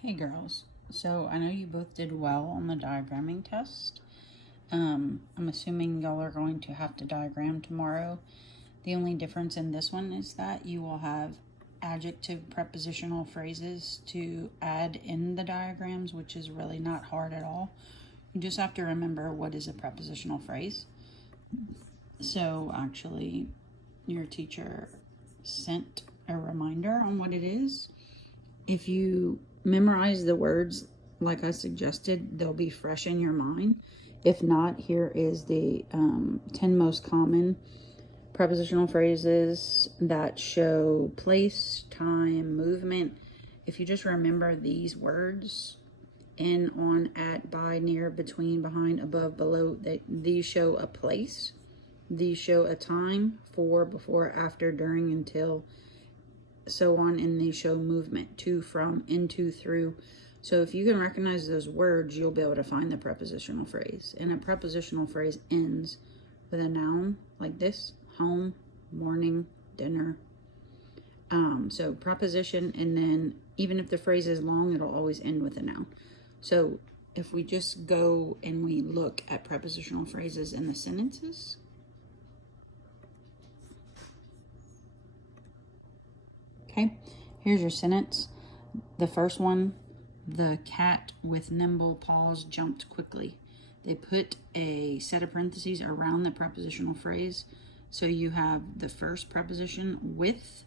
Hey girls, so I know you both did well on the diagramming test. I'm assuming y'all are going to have to diagram tomorrow. The only difference in this one is that you will have adjective prepositional phrases to add in the diagrams, which is really not hard at all. You just have to remember what is a prepositional phrase. So actually, your teacher sent a reminder on what it is. If you memorize the words like I suggested, they'll be fresh in your mind. If not, here is the 10 most common prepositional phrases that show place, time, movement. If you just remember these words, in, on, at, by, near, between, behind, above, below, these show a place. These show a time, for, before, after, during, until, so on, and these show movement, to, from, into, through. So if you can recognize those words, you'll be able to find the prepositional phrase. And a prepositional phrase ends with a noun like this: home, morning, dinner. So preposition, and then even if the phrase is long, it'll always end with a noun. So if we just go and we look at prepositional phrases in the sentences, okay, here's your sentence. The first one: the cat with nimble paws jumped quickly. They put a set of parentheses around the prepositional phrase. So you have the first preposition with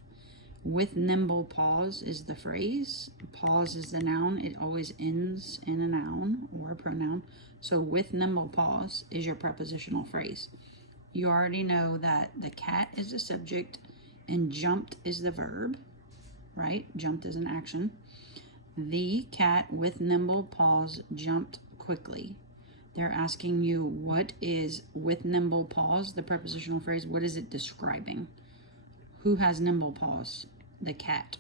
nimble paws is the phrase. Paws is the noun. It always ends in a noun or a pronoun. So with nimble paws is your prepositional phrase. You already know that the cat is the subject and jumped is the verb, right? Jumped is an action. The cat with nimble paws jumped quickly. They're asking you, what is with nimble paws, the prepositional phrase? What is it describing? Who has nimble paws? The cat.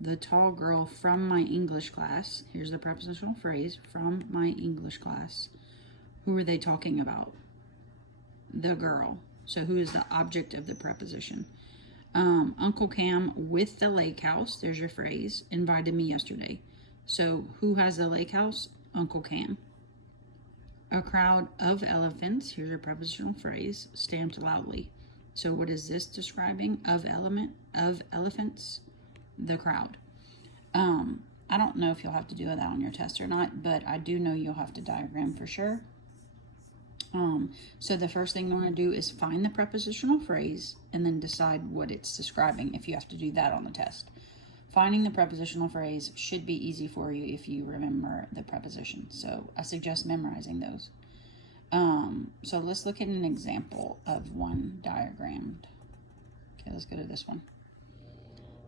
The tall girl from my English class. Here's the prepositional phrase, from my English class. Who are they talking about? The girl. So who is the object of the preposition? Uncle Cam with the lake house, there's your phrase, invited me yesterday. So who has the lake house? Uncle Cam. A crowd of elephants, here's your prepositional phrase, stamped loudly. So what is this describing? Of elephants, the crowd. I don't know if you'll have to do that on your test or not, but I do know you'll have to diagram for sure. So the first thing you want to do is find the prepositional phrase and then decide what it's describing if you have to do that on the test. Finding the prepositional phrase should be easy for you if you remember the preposition. So I suggest memorizing those. So let's look at an example of one diagrammed. Okay, let's go to this one.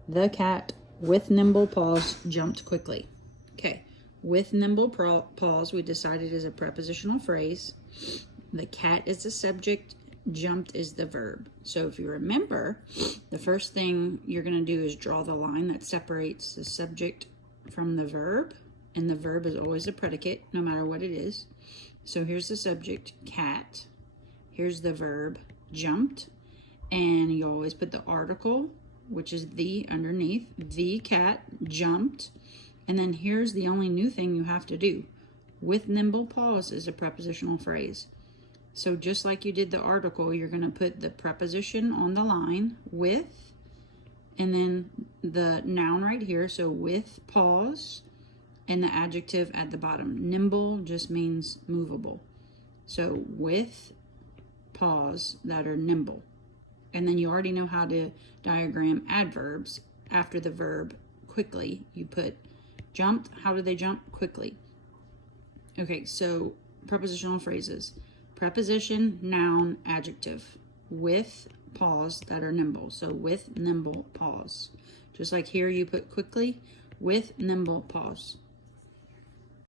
The cat with nimble paws jumped quickly. Okay, with nimble paws we decided is a prepositional phrase. The cat is the subject, jumped is the verb. So if you remember, the first thing you're going to do is draw the line that separates the subject from the verb, and the verb is always a predicate no matter what it is. So here's the subject, cat. Here's the verb, jumped, and you always put the article, which is the, underneath. The cat jumped, and then here's the only new thing you have to do. With nimble paws is a prepositional phrase. So just like you did the article, you're going to put the preposition on the line, with, and then the noun right here. So with paws, and the adjective at the bottom. Nimble just means movable. So with paws that are nimble. And then you already know how to diagram adverbs. After the verb quickly, you put jumped. How do they jump? Quickly. Okay, so prepositional phrases. Preposition, noun, adjective. With paws that are nimble. So with nimble paws. Just like here you put quickly, with nimble paws.